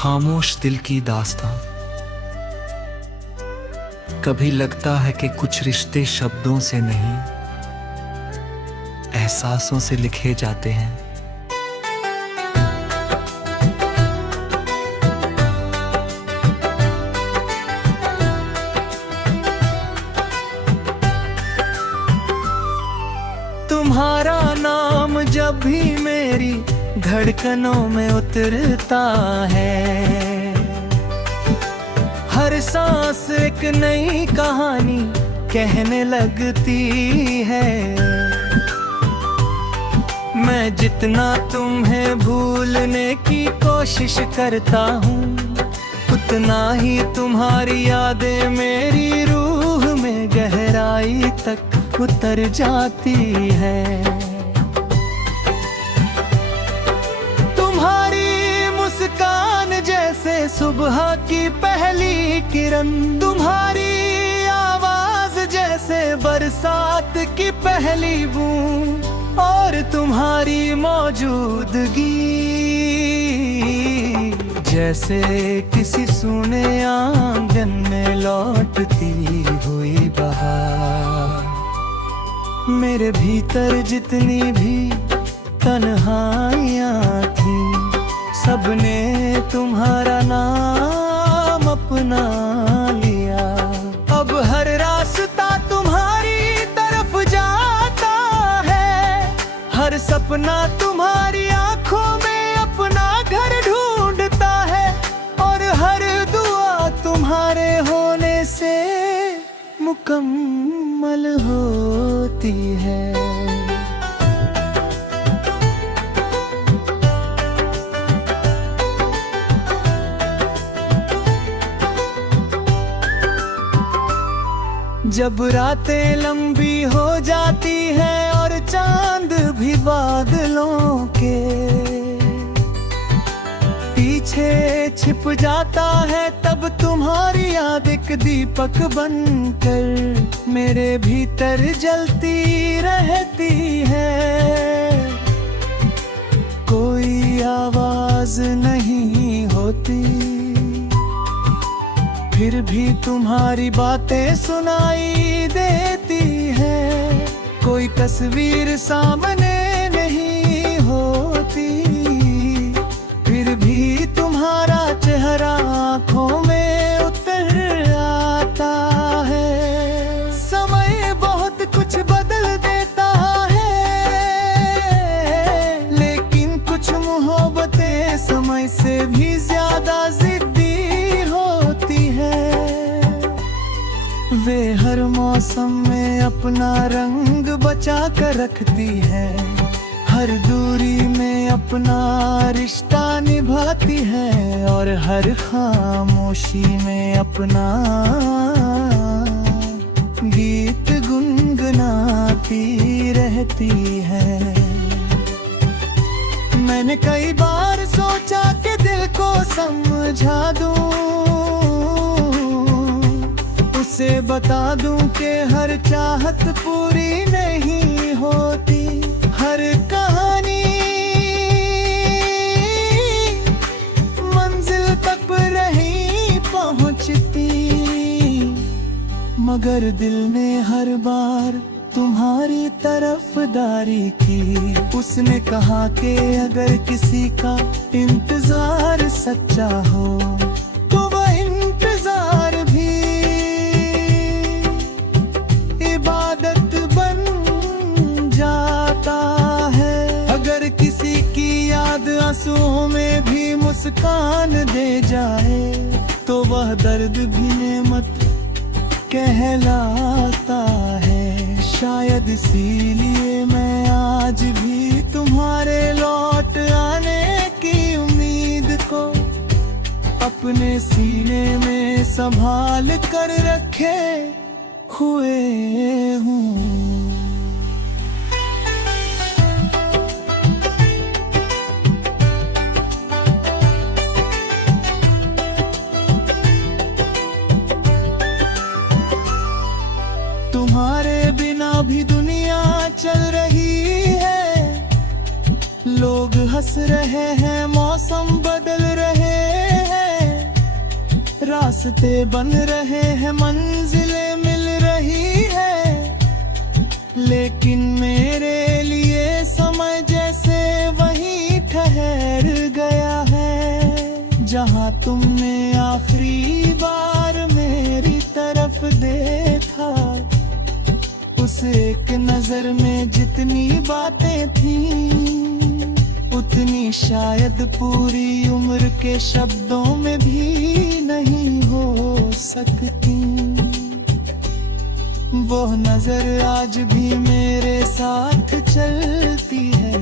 खामोश दिल की दास्तां। कभी लगता है कि कुछ रिश्ते शब्दों से नहीं, एहसासों से लिखे जाते हैं। तुम्हारा नाम जब भी मेरी धड़कनों में उतरता है, हर सांस एक नई कहानी कहने लगती है। मैं जितना तुम्हें भूलने की कोशिश करता हूँ, उतना ही तुम्हारी यादें मेरी रूह में गहराई तक उतर जाती है। जैसे सुबह की पहली किरण, तुम्हारी आवाज जैसे बरसात की पहली बूंद, और तुम्हारी मौजूदगी जैसे किसी सूने आंगन में लौटती हुई बहार। मेरे भीतर जितनी भी तन्हाइयाँ थी, सबने तुम्हारा नाम अपना लिया। अब हर रास्ता तुम्हारी तरफ जाता है, हर सपना तुम्हारी आंखों में अपना घर ढूंढता है, और हर दुआ तुम्हारे होने से मुकम्मल होती है। जब रातें लंबी हो जाती हैं और चांद भी बादलों के पीछे छिप जाता है, तब तुम्हारी याद एक दीपक बनकर मेरे भीतर जलती रहती है। कोई आवाज नहीं होती, फिर भी तुम्हारी बातें सुनाई देती है। कोई तस्वीर सामने नहीं होती, फिर भी तुम्हारा चेहरा आँखों में उतर आता है। समय बहुत कुछ बदल देता है, लेकिन कुछ मोहब्बतें समय से भी ज्यादा जिद्दी होती है। वे हर मौसम में अपना रंग बचा कर रखती है, हर दूरी में अपना रिश्ता निभाती है, और हर खामोशी में अपना गीत गुनगुनाती रहती है। मैंने कई बार सोचा कि दिल को समझा दूं, उसे बता दूं कि हर चाहत पूरी नहीं होती, हर कहानी मंजिल तक नहीं पहुंचती। मगर दिल ने हर बार तुम्हारी तरफदारी की। उसने कहा कि अगर किसी का इंतजार सच्चा हो, तो वह इंतजार भी इबादत बन जाता है। अगर किसी की याद आंसुओं में भी मुस्कान दे जाए, तो वह दर्द भी नेमत कहलाता है। शायद इसीलिए मैं आज भी तुम्हारे लौट आने की उम्मीद को अपने सीने में संभाल कर रखे हुए हूँ। तुम्हारे बिना भी दुनिया चल रही है, लोग हंस रहे हैं, मौसम बदल रहे हैं, रास्ते बन रहे हैं, मंजिलें मिल रही है, लेकिन मेरे लिए समय जैसे वहीं ठहर गया है। जहां तुमने आखिरी बार मेरी तरफ देखा, उस एक नजर में जितनी बातें थीं, उतनी शायद पूरी उम्र के शब्दों में भी नहीं हो सकती। वो नजर आज भी मेरे साथ चलती है,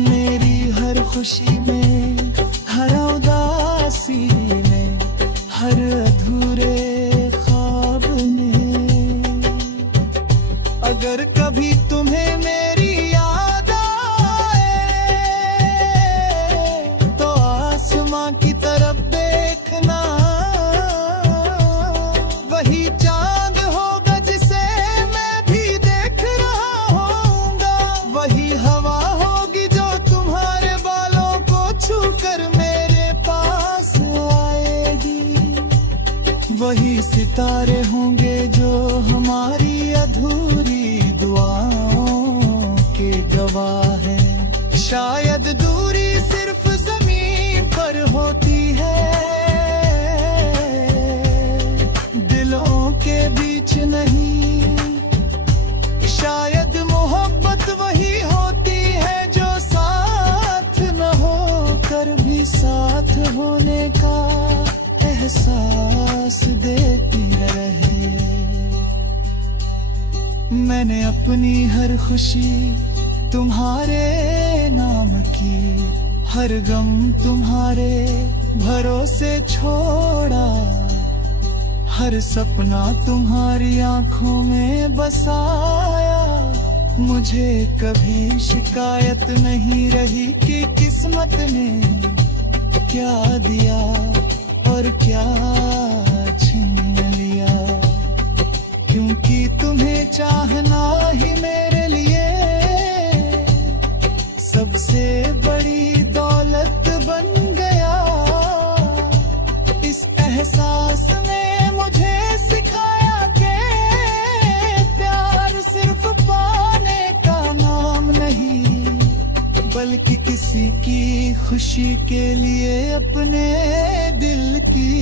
मेरी हर खुशी में, हर उदासी में, हर अधूरे ख्वाब में। अगर कभी तुम्हें मेरी याद आए, तो आसमां की तरफ देखना, वही चांद होगा जिसे मैं भी देख रहा होऊंगा, वही हवा होगी जो तुम्हारे बालों को छूकर मेरे पास आएगी, वही सितारे होंगे जो हमारी अधूरी दुआओं के गवाह हैं। शायद दूरी सिर्फ जमीन पर होती है, दिलों के बीच नहीं। शायद मोहब्बत वही होती है जो साथ न होकर भी साथ होने का एहसास देती रहे। मैंने अपनी हर खुशी तुम्हारे नाम की, हर गम तुम्हारे भरोसे छोड़ा, हर सपना तुम्हारी आंखों में बसाया। मुझे कभी शिकायत नहीं रही कि किस्मत ने क्या दिया और क्या छीन लिया, क्योंकि तुम्हें चाहना ही मेरे लिए सबसे बड़ी दौलत बन गया। इस एहसास ने मुझे सिखाया कि प्यार सिर्फ पाने का नाम नहीं, बल्कि किसी की खुशी के लिए अपने दिल की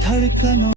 धड़कनों